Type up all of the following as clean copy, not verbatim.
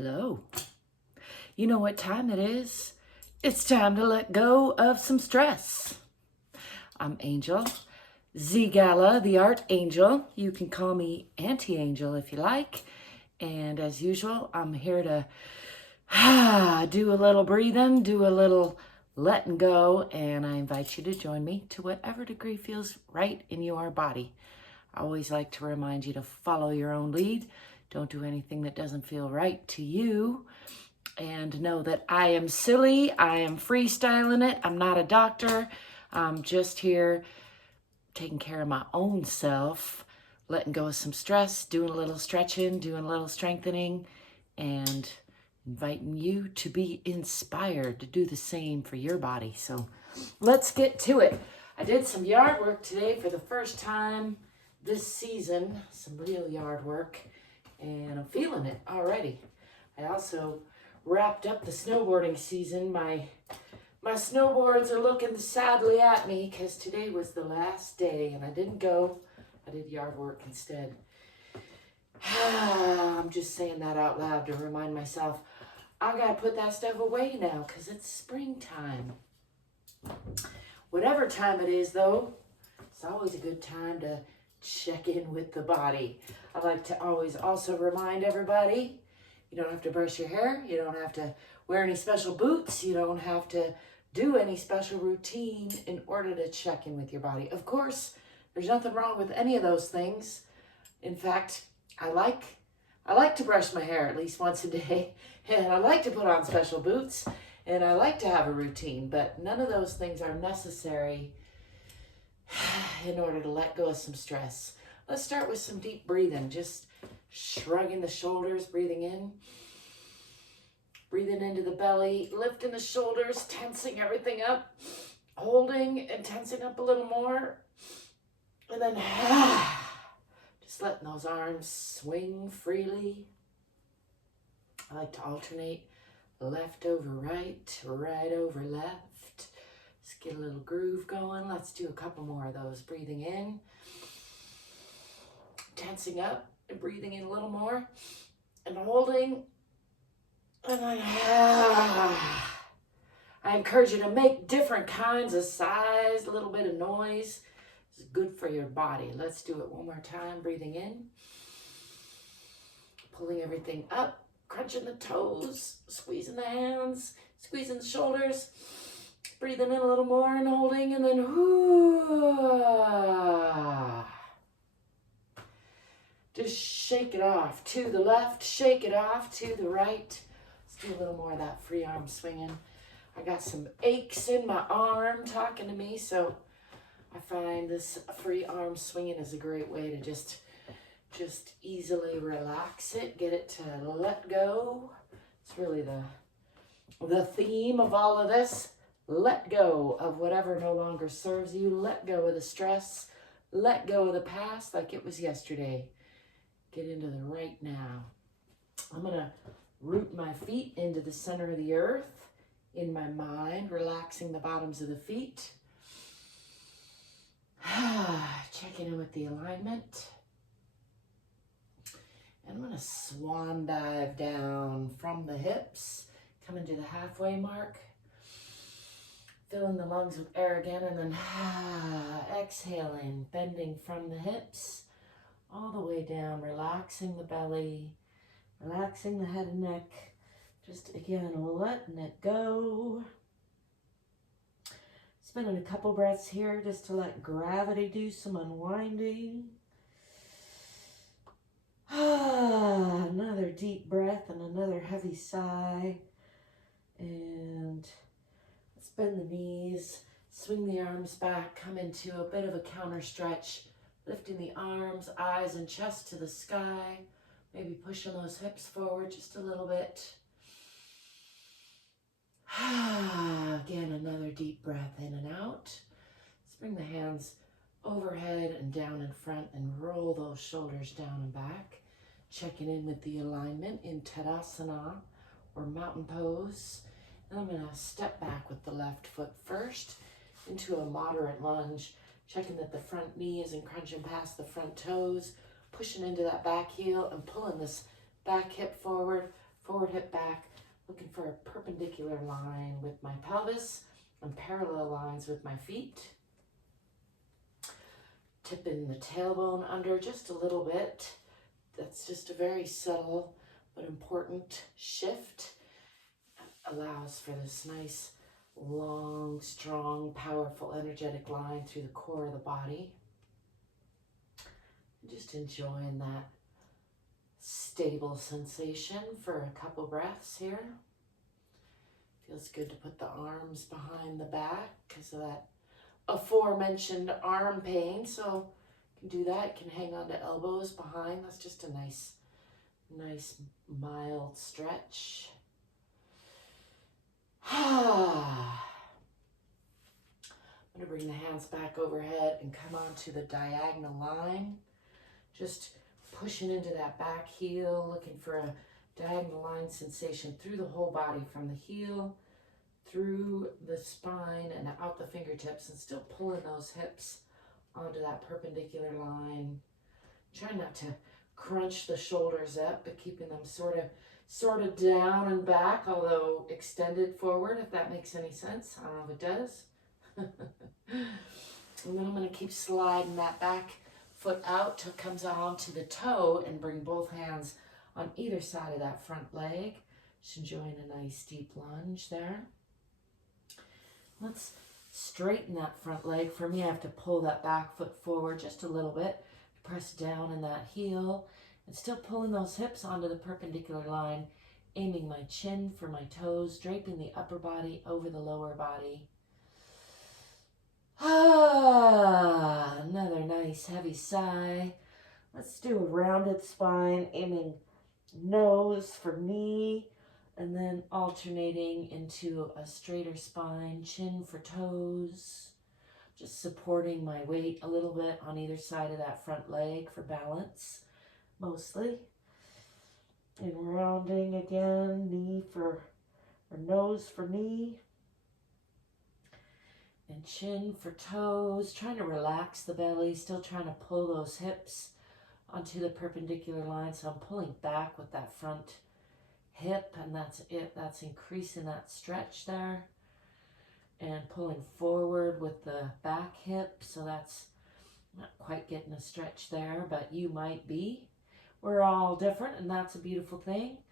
Hello. You know what time it is? It's time to let go of some stress. I'm Angel, ZGALA, the Art Angel. You can call me Auntie Angel if you like. And as usual, I'm here to do a little breathing, do a little letting go, and I invite you to join me to whatever degree feels right in your body. I always like to remind you to follow your own lead. Don't do anything that doesn't feel right to you. And know that I am silly. I am freestyling it. I'm not a doctor. I'm just here taking care of my own self, letting go of some stress, doing a little stretching, doing a little strengthening, and inviting you to be inspired to do the same for your body. So let's get to it. I did some yard work today for the first time this season, some real yard work, and I'm feeling it already. I also wrapped up the snowboarding season. My snowboards are looking sadly at me because today was the last day and I didn't go. I did yard work instead. I'm just saying that out loud to remind myself I gotta put that stuff away now because it's springtime. Whatever time it is though, it's always a good time to check in with the body. I like to always also remind everybody, you don't have to brush your hair, you don't have to wear any special boots, you don't have to do any special routine in order to check in with your body. Of course, there's nothing wrong with any of those things. In fact, I like to brush my hair at least once a day, and I like to put on special boots, and I like to have a routine, but none of those things are necessary in order to let go of some stress. Let's start with some deep breathing, just shrugging the shoulders, breathing in, breathing into the belly, lifting the shoulders, tensing everything up, holding and tensing up a little more, and then just letting those arms swing freely. I like to alternate left over right, right over left. Let's get a little groove going. Let's do a couple more of those. Breathing in, tensing up, and breathing in a little more, and holding, and then I encourage you to make different kinds of sighs, a little bit of noise. It's good for your body. Let's do it one more time. Breathing in, pulling everything up, crunching the toes, squeezing the hands, squeezing the shoulders, breathing in a little more and holding, and then just shake it off to the left, shake it off to the right. Let's do a little more of that free arm swinging. I got some aches in my arm talking to me, so I find this free arm swinging is a great way to just easily relax it, get it to let go. It's really the theme of all of this. Let go of whatever no longer serves you. Let go of the stress. Let go of the past like it was yesterday. Get into the right now. I'm going to root my feet into the center of the earth in my mind, relaxing the bottoms of the feet. Checking in with the alignment. And I'm going to swan dive down from the hips, coming to the halfway mark. Filling the lungs with air again, and then exhaling, bending from the hips all the way down, relaxing the belly, relaxing the head and neck, just again letting it go. Spending a couple breaths here just to let gravity do some unwinding. Another deep breath and another heavy sigh, and bend the knees, swing the arms back, come into a bit of a counter stretch, lifting the arms, eyes, and chest to the sky, maybe pushing those hips forward just a little bit. Again, another deep breath in and out. Let's bring the hands overhead and down in front and roll those shoulders down and back. Checking in with the alignment in Tadasana or mountain pose. And I'm going to step back with the left foot first into a moderate lunge, checking that the front knee isn't crunching past the front toes, pushing into that back heel and pulling this back hip forward forward hip back, looking for a perpendicular line with my pelvis and parallel lines with my feet. Tipping the tailbone under just a little bit. That's just a very subtle but important shift. Allows for this nice, long, strong, powerful, energetic line through the core of the body. Just enjoying that stable sensation for a couple breaths here. Feels good to put the arms behind the back because of that aforementioned arm pain. So you can do that. You can hang on to elbows behind. That's just a nice mild stretch. I'm going to bring the hands back overhead and come onto the diagonal line. Just pushing into that back heel, looking for a diagonal line sensation through the whole body, from the heel, through the spine, and out the fingertips, and still pulling those hips onto that perpendicular line. Try not to crunch the shoulders up, but keeping them sort of down and back, although extended forward, if that makes any sense. I don't know if it does. And then I'm going to keep sliding that back foot out till it comes onto the toe, and bring both hands on either side of that front leg. Just enjoying a nice deep lunge there. Let's straighten that front leg. For me, I have to pull that back foot forward just a little bit, press down in that heel, and still pulling those hips onto the perpendicular line, aiming my chin for my toes, draping the upper body over the lower body. Another nice heavy sigh. Let's do a rounded spine, aiming nose for knee, and then alternating into a straighter spine, chin for toes. Just supporting my weight a little bit on either side of that front leg for balance, mostly. And rounding again, nose for knee, and chin for toes. Trying to relax the belly, still trying to pull those hips onto the perpendicular line. So I'm pulling back with that front hip, and that's it. That's increasing that stretch there. And pulling forward with the back hip, so that's not quite getting a stretch there, but you might be. We're all different, and that's a beautiful thing.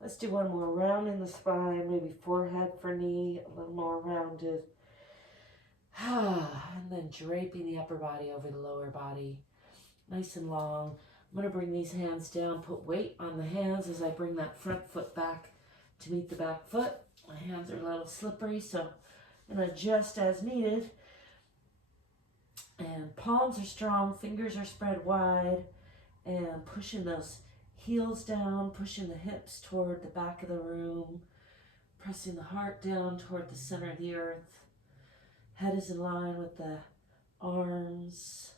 Let's do one more round in the spine, maybe forehead for knee, a little more rounded. And then draping the upper body over the lower body, nice and long. I'm going to bring these hands down, put weight on the hands as I bring that front foot back to meet the back foot. My hands are a little slippery, so I'm going to adjust as needed. And palms are strong, fingers are spread wide, and pushing those heels down, pushing the hips toward the back of the room, pressing the heart down toward the center of the earth. Head is in line with the arms.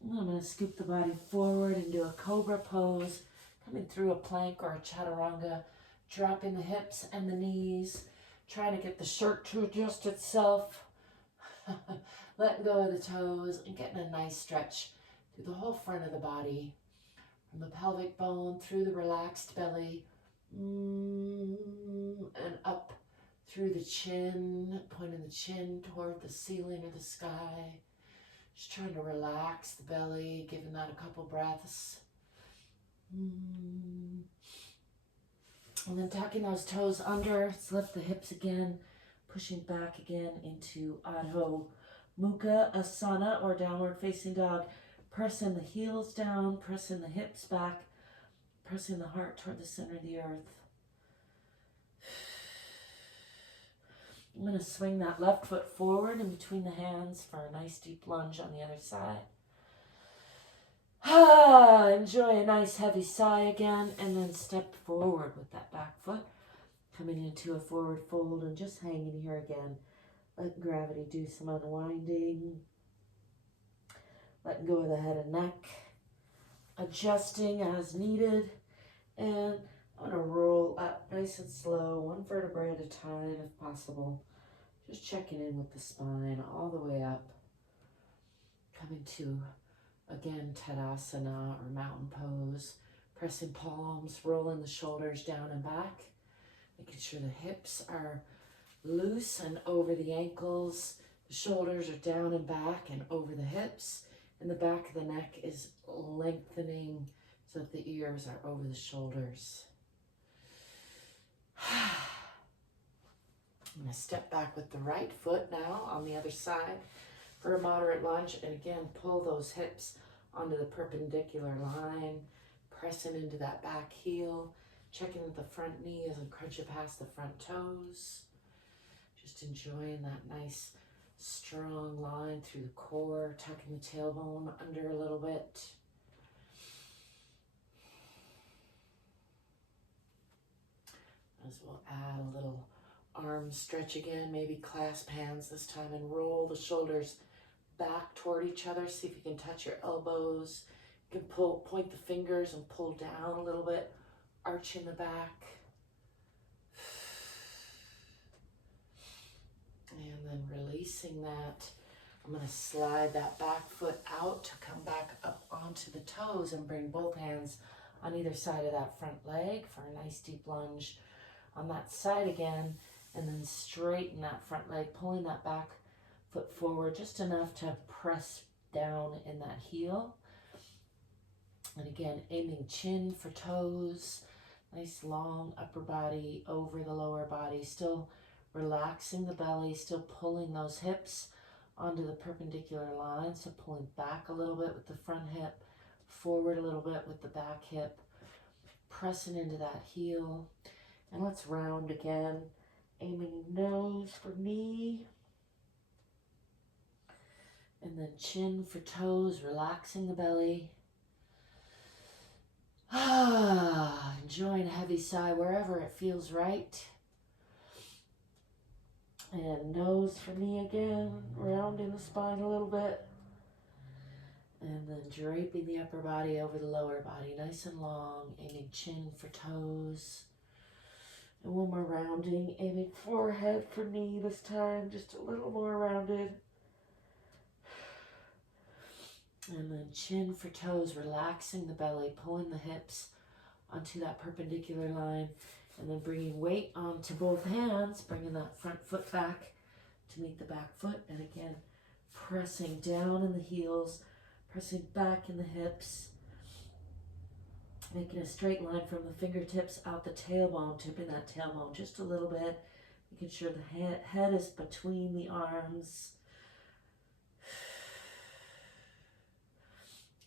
I'm going to scoop the body forward and do a cobra pose, coming through a plank or a chaturanga, dropping the hips and the knees, trying to get the shirt to adjust itself, letting go of the toes, and getting a nice stretch through the whole front of the body, from the pelvic bone through the relaxed belly, and up through the chin, pointing the chin toward the ceiling or the sky. Just trying to relax the belly, giving that a couple breaths. And then tucking those toes under, let's lift the hips again, pushing back again into Adho Mukha Asana or downward facing dog. Pressing the heels down, pressing the hips back, pressing the heart toward the center of the earth. I'm going to swing that left foot forward in between the hands for a nice deep lunge on the other side. Enjoy a nice heavy sigh again, and then step forward with that back foot, coming into a forward fold and just hanging here again. Let gravity do some unwinding. Letting go of the head and neck. Adjusting as needed. And I'm going to roll up nice and slow, one vertebrae at a time if possible. Just checking in with the spine all the way up. Coming to, again, Tadasana or mountain pose. Pressing palms, rolling the shoulders down and back. Making sure the hips are loose and over the ankles. The shoulders are down and back and over the hips. And the back of the neck is lengthening so that the ears are over the shoulders. I'm going to step back with the right foot now on the other side for a moderate lunge. And again, pull those hips onto the perpendicular line, pressing into that back heel, checking that the front knee isn't crunching past the front toes. Just enjoying that nice strong line through the core, tucking the tailbone under a little bit. As we'll add a little arm stretch again, maybe clasp hands this time and roll the shoulders back toward each other. See if you can touch your elbows. You can point the fingers and pull down a little bit, arching the back. And then releasing that, I'm going to slide that back foot out to come back up onto the toes and bring both hands on either side of that front leg for a nice deep lunge on that side again, and then straighten that front leg, pulling that back foot forward just enough to press down in that heel. And again, aiming chin for toes, nice long upper body over the lower body, still relaxing the belly, still pulling those hips onto the perpendicular line. So pulling back a little bit with the front hip, forward a little bit with the back hip, pressing into that heel. And let's round again, aiming nose for knee. And then chin for toes, relaxing the belly. Enjoying a heavy sigh wherever it feels right. And nose for knee again, rounding the spine a little bit. And then draping the upper body over the lower body, nice and long, aiming chin for toes. And one more rounding, aiming forehead for knee this time, just a little more rounded. And then chin for toes, relaxing the belly, pulling the hips onto that perpendicular line. And then bringing weight onto both hands, bringing that front foot back to meet the back foot. And again, pressing down in the heels, pressing back in the hips. Making a straight line from the fingertips out the tailbone, tipping that tailbone just a little bit. Making sure the head is between the arms.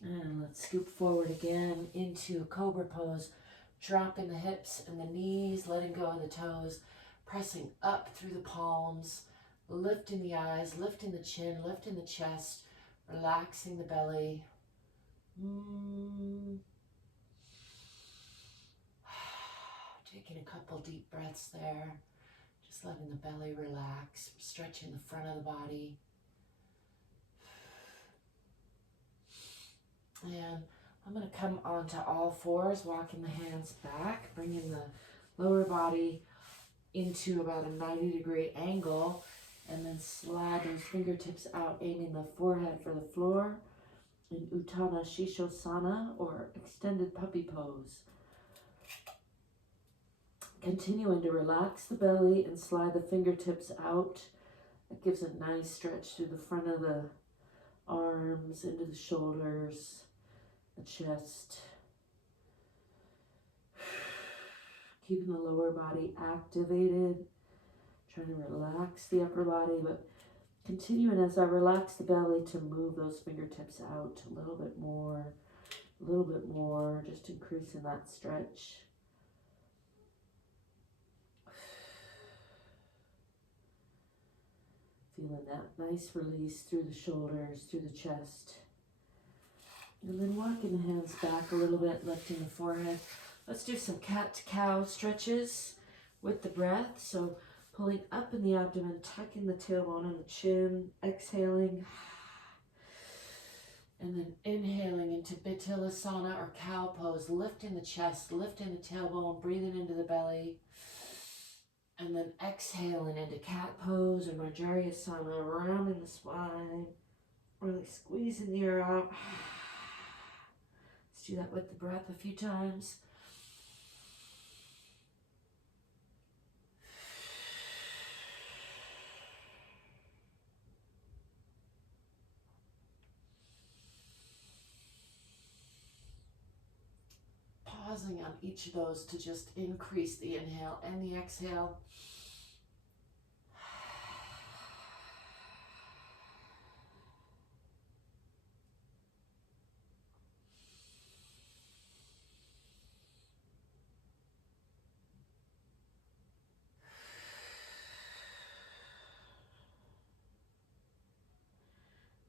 And let's scoop forward again into a cobra pose. Dropping the hips and the knees, letting go of the toes, pressing up through the palms, lifting the eyes, lifting the chin, lifting the chest, relaxing the belly. Taking a couple deep breaths there, just letting the belly relax, stretching the front of the body. And I'm going to come onto all fours, walking the hands back, bringing the lower body into about a 90-degree angle, and then slide those fingertips out, aiming the forehead for the floor in Uttanasana Shishosana, or extended puppy pose. Continuing to relax the belly and slide the fingertips out. It gives a nice stretch through the front of the arms, into the shoulders, the chest. Keeping the lower body activated, trying to relax the upper body, but continuing as I relax the belly to move those fingertips out a little bit more, just increasing that stretch. Feeling that nice release through the shoulders, through the chest. And then walking the hands back a little bit, lifting the forehead. Let's do some cat-to-cow stretches with the breath. So pulling up in the abdomen, tucking the tailbone and the chin, exhaling. And then inhaling into Bitilasana or cow pose, lifting the chest, lifting the tailbone, breathing into the belly. And then exhaling into cat pose or Marjaryasana, rounding the spine, really squeezing the air out. Let's do that with the breath a few times. Pausing on each of those to just increase the inhale and the exhale.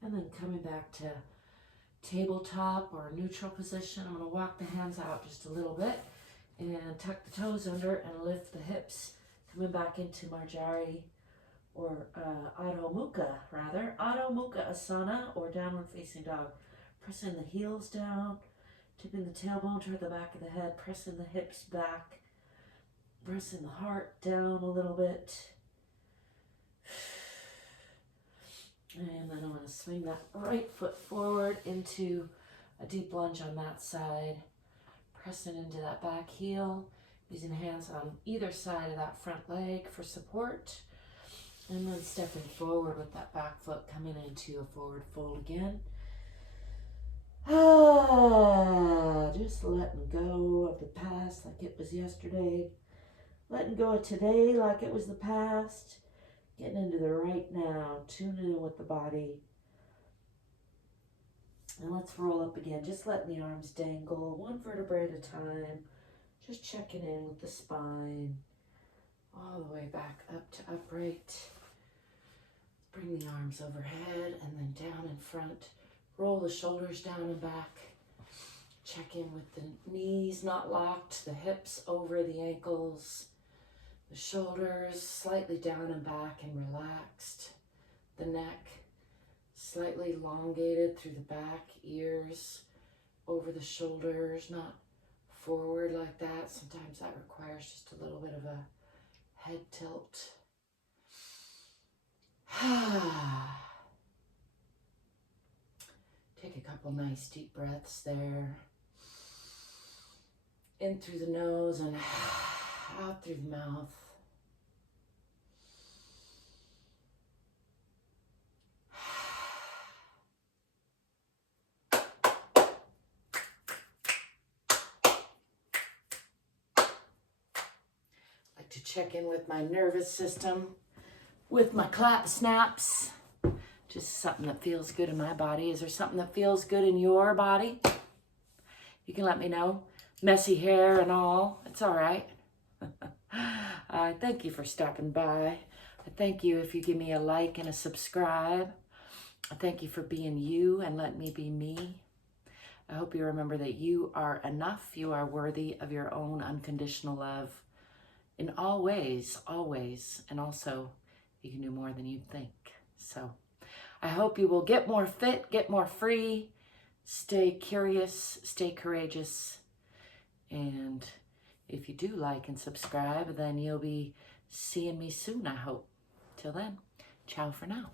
And then coming back to tabletop or neutral position. I'm going to walk the hands out just a little bit and tuck the toes under and lift the hips. Coming back into Marjari or Adho Mukha Asana or downward facing dog. Pressing the heels down, tipping the tailbone toward the back of the head, pressing the hips back, pressing the heart down a little bit. And then I'm going to swing that right foot forward into a deep lunge on that side. Pressing into that back heel. Using hands on either side of that front leg for support. And then stepping forward with that back foot coming into a forward fold again. Just letting go of the past like it was yesterday. Letting go of today like it was the past. Getting into the right now, tuning in with the body. And let's roll up again, just letting the arms dangle, one vertebrae at a time. Just checking in with the spine, all the way back up to upright. Bring the arms overhead and then down in front. Roll the shoulders down and back. Check in with the knees not locked, the hips over the ankles. The shoulders slightly down and back and relaxed. The neck slightly elongated through the back, ears over the shoulders, not forward like that. Sometimes that requires just a little bit of a head tilt. Take a couple nice deep breaths there. In through the nose and out through the mouth. Like to check in with my nervous system, with my clap snaps. Just something that feels good in my body. Is there something that feels good in your body? You can let me know. Messy hair and all, it's all right. I thank you for stopping by. I thank you if you give me a like and a subscribe. I thank you for being you and letting me be me. I hope you remember that you are enough. You are worthy of your own unconditional love in all ways, always. And also, you can do more than you think. So I hope you will get more fit, get more free, stay curious, stay courageous. And if you do like and subscribe, then you'll be seeing me soon, I hope. Till then, ciao for now.